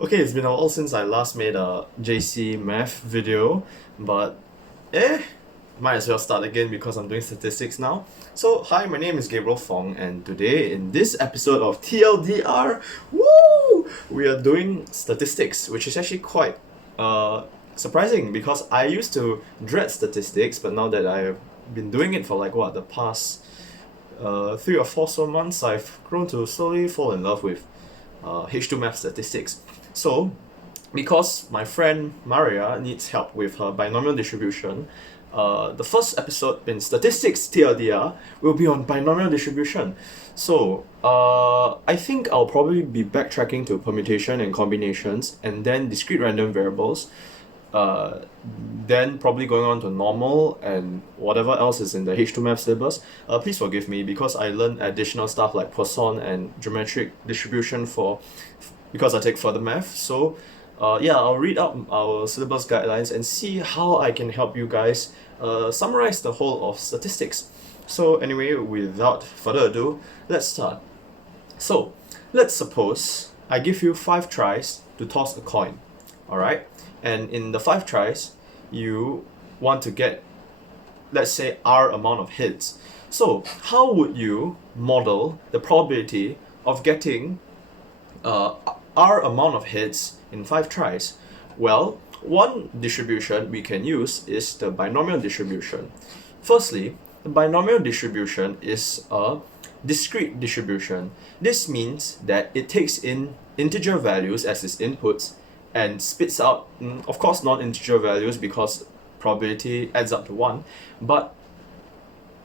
Okay, it's been a while since I last made a JC math video, but might as well start again because I'm doing statistics now. So, hi, my name is Gabriel Fong, and today in this episode of TLDR, we are doing statistics, which is actually quite surprising because I used to dread statistics, but now that I've been doing it for the past 3 or 4 months, I've grown to slowly fall in love with H2 math statistics. So, because my friend Mariah needs help with her binomial distribution, the first episode in statistics TLDR will be on binomial distribution. So, I think I'll probably be backtracking to permutation and combinations, and then discrete random variables. Then probably going on to normal and whatever else is in the H2 math syllabus. Please forgive me because I learned additional stuff like Poisson and geometric distribution because I take further math. So I'll read out our syllabus guidelines and see how I can help you guys summarize the whole of statistics. So anyway, without further ado, let's start. So let's suppose I give you 5 tries to toss a coin, alright? And in the 5 tries, you want to get, let's say, R amount of hits. So how would you model the probability of getting R amount of hits in 5 tries? Well, one distribution we can use is the binomial distribution. Firstly, the binomial distribution is a discrete distribution. This means that it takes in integer values as its inputs and spits out, of course, non-integer values because probability adds up to 1. But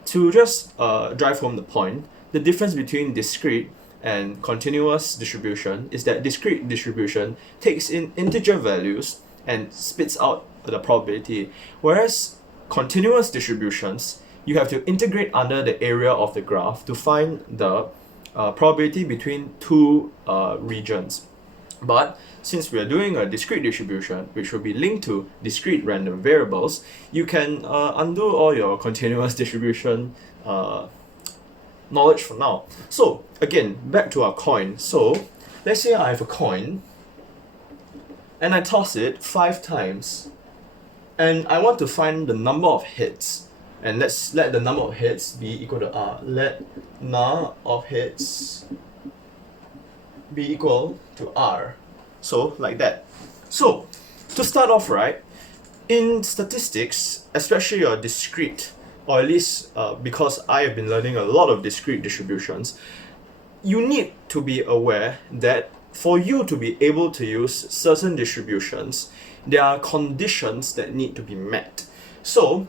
to just drive home the point, the difference between discrete and continuous distribution is that discrete distribution takes in integer values and spits out the probability, whereas continuous distributions, you have to integrate under the area of the graph to find the probability between two regions. But since we are doing a discrete distribution, which will be linked to discrete random variables, you can undo all your continuous distribution knowledge for now. So again, back to our coin. So let's say I have a coin and I toss it 5 times and I want to find the number of hits. And let's let the number of hits be equal to R. Let number of hits be equal to R. So like that. So to start off, right, in statistics, especially your discrete, or at least because I have been learning a lot of discrete distributions, you need to be aware that for you to be able to use certain distributions, there are conditions that need to be met. So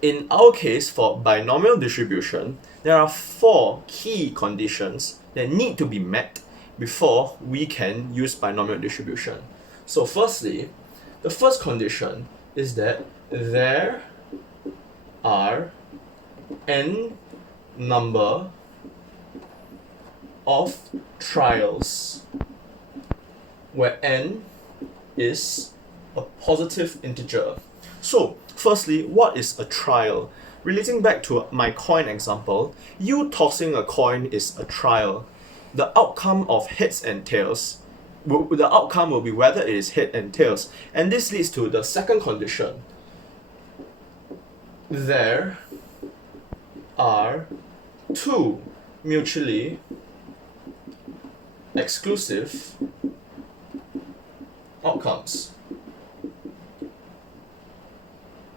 in our case, for binomial distribution, there are 4 key conditions that need to be met before we can use binomial distribution. So firstly, the first condition is that there are n number of trials, where n is a positive integer. So firstly, what is a trial? Relating back to my coin example, you tossing a coin is a trial. The outcome of heads and tails, the outcome will be whether it is head and tails. And this leads to the second condition. There are 2 mutually exclusive outcomes.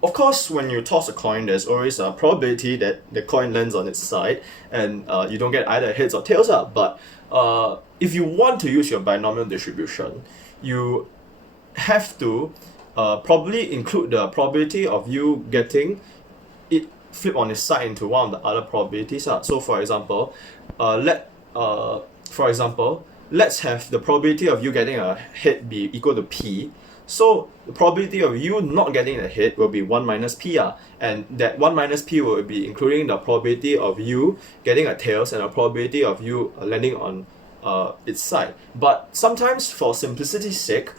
Of course, when you toss a coin, there's always a probability that the coin lands on its side and you don't get either heads or tails up. But if you want to use your binomial distribution, you have to probably include the probability of you getting it flip on its side into one of the other probabilities. So for example, let's have the probability of you getting a head be equal to P. So the probability of you not getting a hit will be 1 minus P, and that 1 minus P will be including the probability of you getting a tails and a probability of you landing on its side. But sometimes, for simplicity's sake,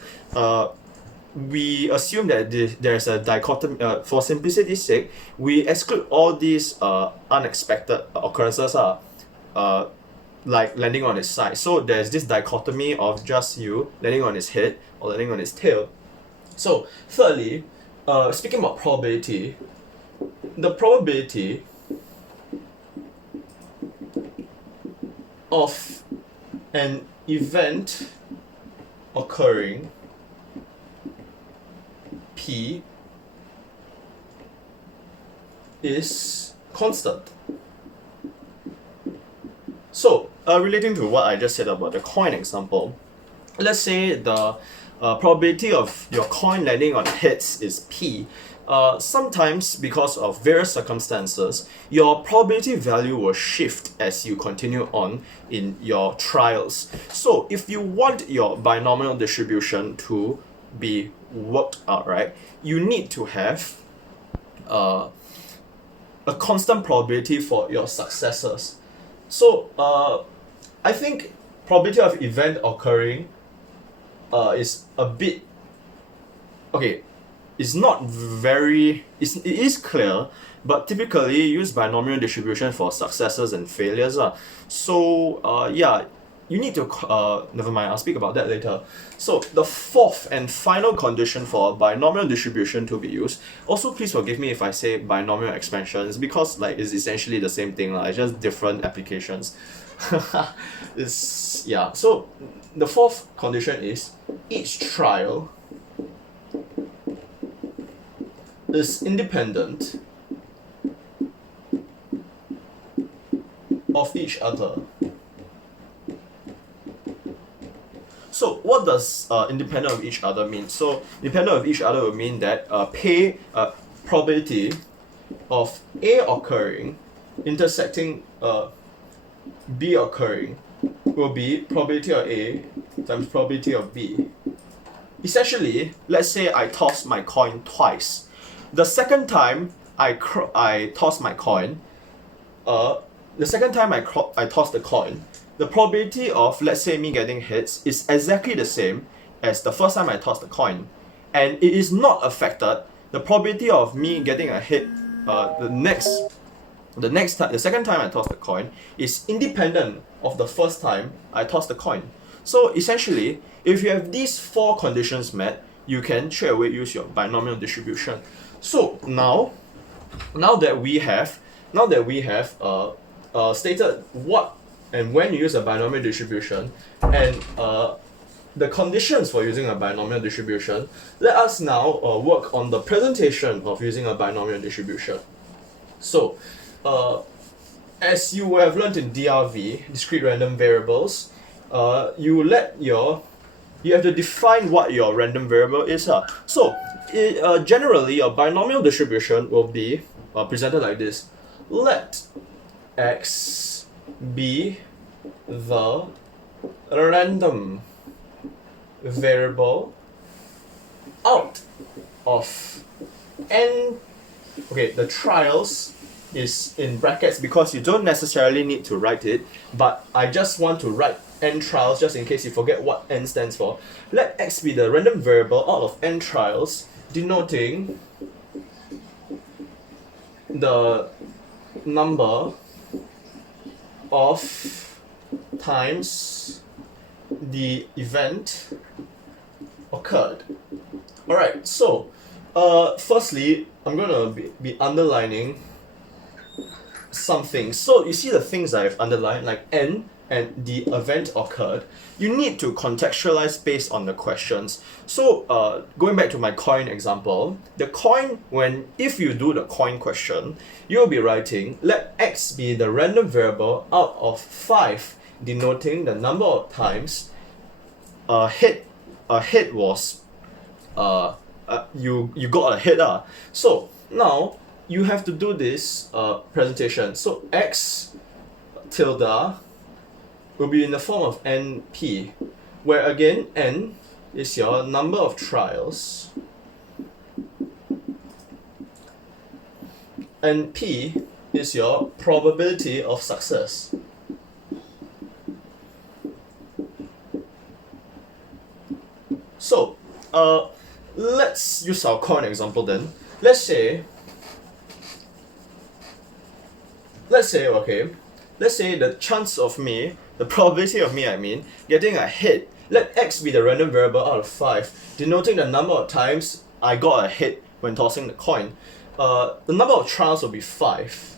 we assume that there's a dichotomy. For simplicity's sake, we exclude all these unexpected occurrences. like landing on its side. So there's this dichotomy of just you landing on its head or landing on its tail. So thirdly, speaking about probability, the probability of an event occurring P is constant. So, relating to what I just said about the coin example, let's say the probability of your coin landing on heads is P. Sometimes, because of various circumstances, your probability value will shift as you continue on in your trials. So, if you want your binomial distribution to be worked out, right, you need to have a constant probability for your successes. So, I think probability of event occurring is a bit okay. It's not very. It is clear, but typically use binomial distribution for successes and failures. So, yeah, you need to. Never mind. I'll speak about that later. So the fourth and final condition for binomial distribution to be used. Also, please forgive me if I say binomial expansions because like it's essentially the same thing. It's just different applications. Yeah. So the fourth condition is each trial is independent of each other. So what does independent of each other mean? So independent of each other will mean that probability of A occurring intersecting B occurring will be probability of A times probability of B. Essentially, let's say I toss my coin twice. The second time I toss my coin, the second time I toss the coin, the probability of, let's say, me getting hits is exactly the same as the first time I tossed the coin. And it is not affected. The probability of me getting a hit the second time I toss the coin is independent of the first time I toss the coin. So essentially, if you have these four conditions met, you can straight away use your binomial distribution. So now that we have stated what and when you use a binomial distribution and the conditions for using a binomial distribution, let us now work on the presentation of using a binomial distribution. So, as you have learned in DRV, discrete random variables, you have to define what your random variable is. So, generally, a binomial distribution will be presented like this. Let x be the random variable out of n. Okay, the trials is in brackets because you don't necessarily need to write it, but I just want to write n trials just in case you forget what n stands for. Let x be the random variable out of n trials, denoting the number of times the event occurred. Alright, so firstly, I'm gonna be underlining some things. So you see the things I've underlined, like n and the event occurred, you need to contextualize based on the questions. So going back to my coin example, the coin, if you do the coin question, you'll be writing let x be the random variable out of 5, denoting the number of times a hit was you got a hit. So now you have to do this presentation. So x tilde will be in the form of np, where again n is your number of trials and p is your probability of success. So let's use our coin example then. Let's say the chance of me the probability of me, getting a hit. Let x be the random variable out of 5, denoting the number of times I got a hit when tossing the coin. The number of trials will be 5.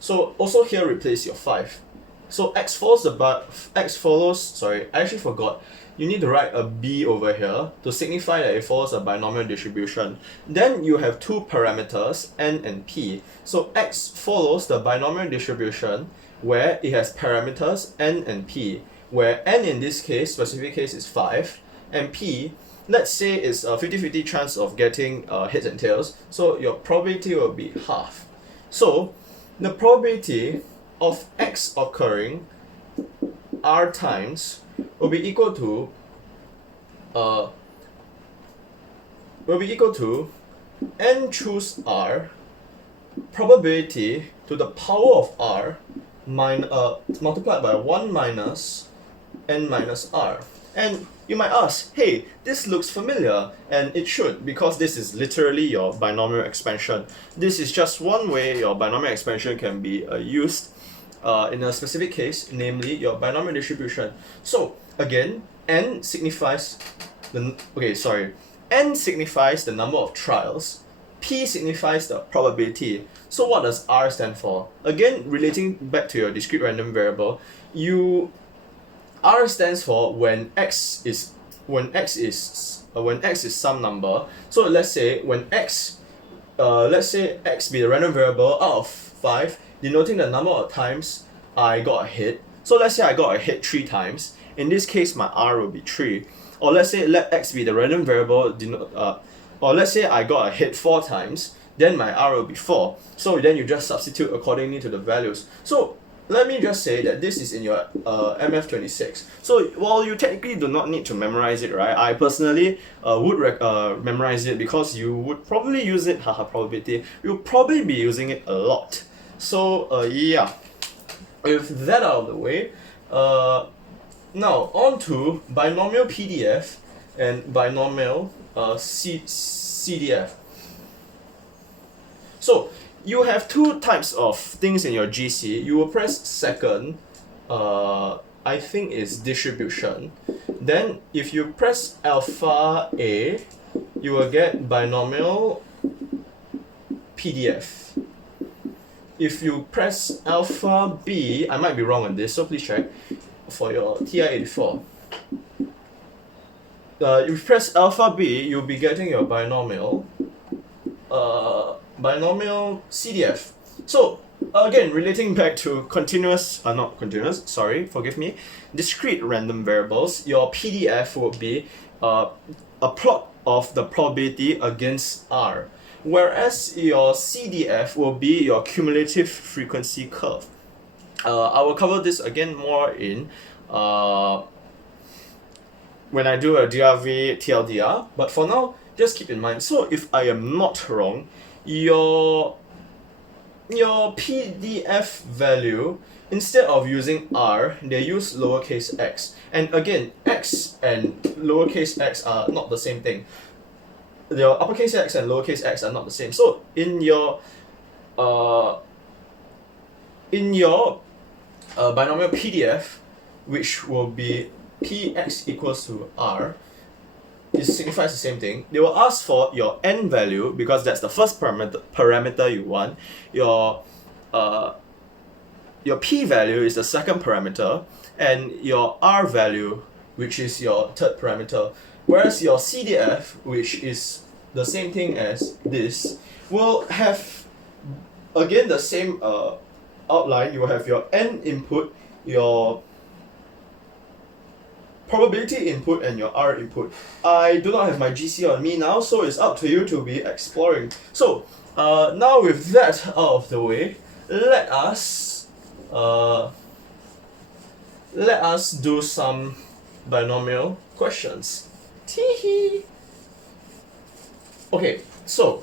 So also here replace your 5. So x follows, sorry, I actually forgot. You need to write a b over here to signify that it follows a binomial distribution. Then you have two parameters, n and p. So x follows the binomial distribution where it has parameters n and p, where n in this case, specific case, is 5, and p, let's say it's a 50-50 chance of getting heads and tails, so your probability will be half. So the probability of x occurring r times will be equal to n choose r probability to the power of r multiplied by 1 minus n minus r. And you might ask, hey, this looks familiar, and it should, because this is literally your binomial expansion. This is just one way your binomial expansion can be used in a specific case, namely your binomial distribution. So again, n signifies the number of trials, p signifies the probability. So what does r stand for? Again, relating back to your discrete random variable, r stands for when x is some number. So let's say when x be the random variable out of 5, denoting the number of times I got a hit. So let's say I got a hit 3 times. In this case, my r will be 3. Or let's say let x be the random variable, or let's say I got a hit 4 times, then my r will be 4. So then you just substitute accordingly to the values. So let me just say that this is in your MF26. So while you technically do not need to memorize it, right? I personally would memorize it because you would probably use it, haha, probability. You'll probably be using it a lot. So yeah, with that out of the way, now on to binomial PDF and binomial CDF. So you have two types of things in your GC. You will press second, I think is distribution. Then if you press alpha A, you will get binomial PDF. If you press alpha B, I might be wrong on this, so please check for your TI-84. If you press alpha B, you'll be getting your binomial CDF. So again, relating back to discrete random variables, your PDF will be a plot of the probability against R, whereas your CDF will be your cumulative frequency curve. I will cover this again more in when I do a DRV TLDR, but for now, just keep in mind, so if I am not wrong, your PDF value, instead of using R, they use lowercase x. And again, x and lowercase x are not the same thing. Your uppercase x and lowercase x are not the same. So in your binomial PDF, which will be px equals to r, it signifies the same thing. They will ask for your n value because that's the first parameter you want. Your p value is the second parameter, and your r value, which is your third parameter. Whereas your CDF, which is the same thing as this, will have again the same outline. You will have your n input, your probability input, and your R input. I do not have my GC on me now, so it's up to you to be exploring. So now with that out of the way, let us do some binomial questions. Teehee. Okay, so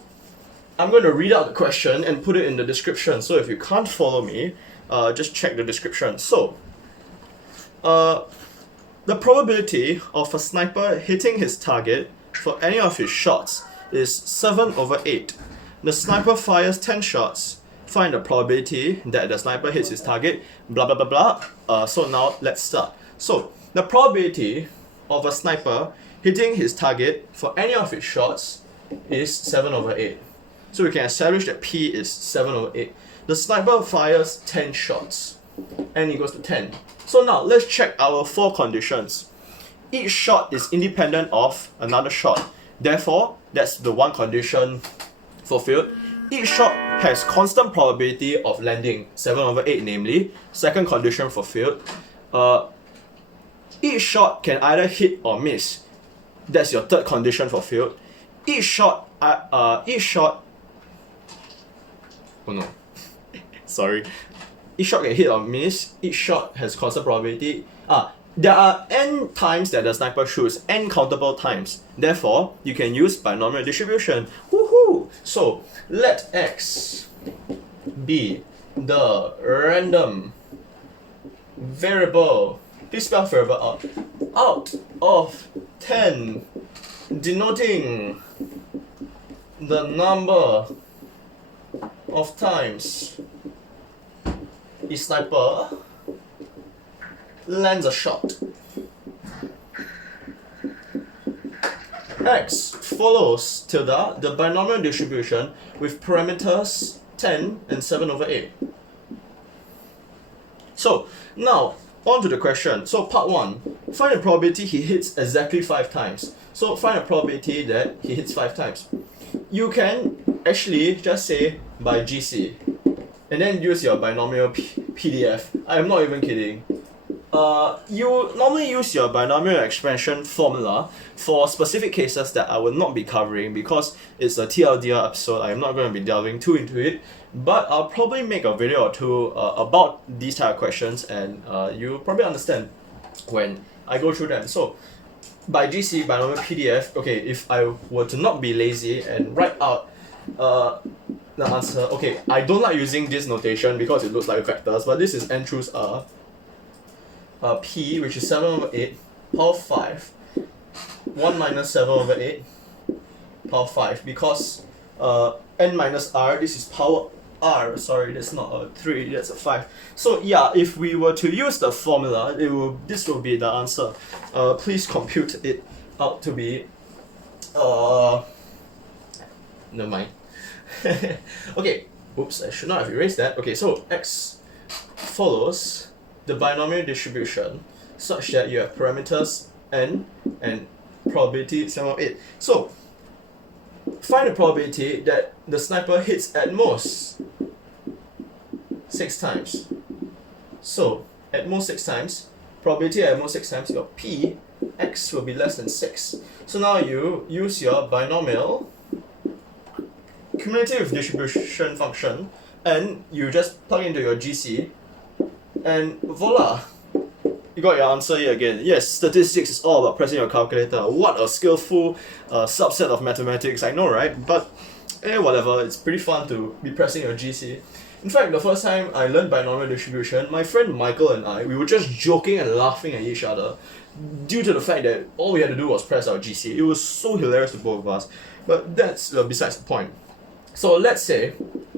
I'm going to read out the question and put it in the description. So if you can't follow me, just check the description. So the probability of a sniper hitting his target for any of his shots is 7/8. The sniper fires 10 shots. find the probability that the sniper hits his target, blah blah blah blah. So now let's start. So the probability of a sniper hitting his target for any of its shots is 7/8. So we can establish that P is 7/8. The sniper fires 10 shots, and equals to 10. So now let's check our 4 conditions. Each shot is independent of another shot. Therefore, that's the one condition fulfilled. Each shot has constant probability of landing, 7/8 namely. Second condition fulfilled. Each shot can either hit or miss. That's your third condition fulfilled. Each shot, oh no, sorry. Each shot can hit or miss. Each shot has constant probability. There are n times that the sniper shoots, n countable times. Therefore, you can use binomial distribution. Woohoo! So let x be the random variable. Please spell variable out of 10, denoting the number of times a sniper lands a shot. X follows tilde the binomial distribution with parameters 10 and 7/8. So now on to the question. So part 1, find the probability he hits exactly 5 times. So find a probability that he hits 5 times. You can actually just say by GC and then use your binomial PDF. I'm not even kidding. You normally use your binomial expansion formula for specific cases that I will not be covering because it's a TLDR episode. I am not going to be delving too into it, but I'll probably make a video or two about these type of questions, and you'll probably understand when I go through them. So by GC, binomial PDF, okay, if I were to not be lazy and write out the answer, okay, I don't like using this notation because it looks like vectors, but this is n choose P, which is 7/8, power 5, 1 minus 7/8, power 5, because n minus r, this is power r, sorry, that's not a 3, that's a 5. So yeah, if we were to use the formula, this will be the answer. Please compute it out to be, never mind. Okay, oops, I should not have erased that. Okay, so x follows the binomial distribution such that you have parameters n and probability 7/8. So find the probability that the sniper hits at most 6 times. So at most 6 times, probability at most 6 times, your p x will be less than 6. So now you use your binomial cumulative distribution function and you just plug into your GC and voila, you got your answer here again. Yes, statistics is all about pressing your calculator. What a skillful subset of mathematics, I know, right? But whatever, it's pretty fun to be pressing your GC. In fact, the first time I learned binomial distribution, my friend Michael and I, we were just joking and laughing at each other due to the fact that all we had to do was press our GC. It was so hilarious to both of us. But that's besides the point. So let's say,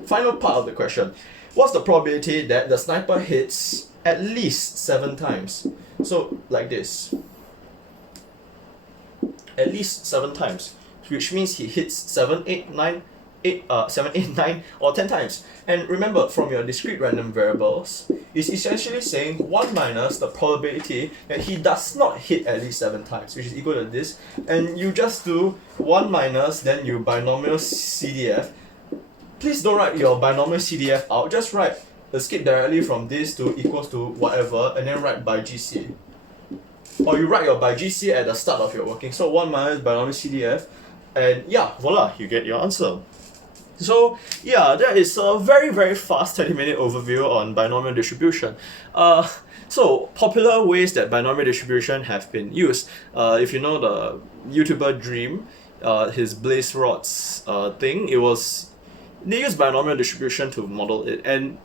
final part of the question. What's the probability that the sniper hits at least 7 times? So like this. At least 7 times, which means he hits 7, 8, 9, 7, 8, 9, or 10 times. And remember, from your discrete random variables, it's essentially saying 1 minus the probability that he does not hit at least 7 times, which is equal to this. And you just do 1 minus, then you binomial CDF. Please don't write your binomial CDF out, just write escape directly from this to equals to whatever, and then write by GC. Or you write your by GC at the start of your working. So 1 minus binomial CDF, and yeah, voila, you get your answer. So yeah, that is a very, very fast 30-minute overview on binomial distribution. So popular ways that binomial distribution have been used. If you know the YouTuber Dream, his Blaze Rods thing, they use binomial distribution to model it, and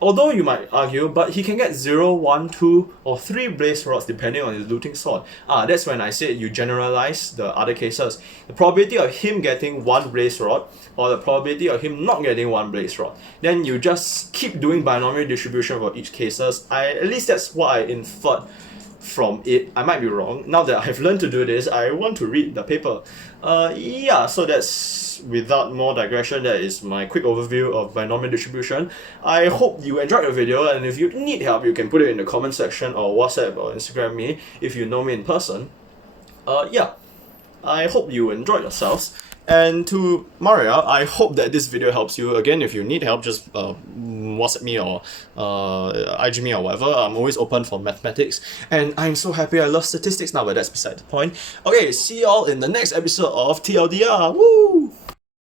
Although you might argue, but he can get 0, 1, 2, or 3 blaze rods depending on his looting sort. That's when I said you generalize the other cases. The probability of him getting 1 blaze rod or the probability of him not getting 1 blaze rod. Then you just keep doing binomial distribution for each cases. At least that's what I inferred from it. I might be wrong. Now that I've learned to do this, I want to read the paper. Yeah, so that's, without more digression, that is my quick overview of binomial distribution. I hope you enjoyed the video, and if you need help, you can put it in the comment section or WhatsApp or Instagram me if you know me in person. Yeah, I hope you enjoyed yourselves. And to Mariah, I hope that this video helps you. Again, if you need help, just WhatsApp me or IG me or whatever. I'm always open for mathematics. And I'm so happy I love statistics now, but that's beside the point. Okay, see y'all in the next episode of TLDR. Woo!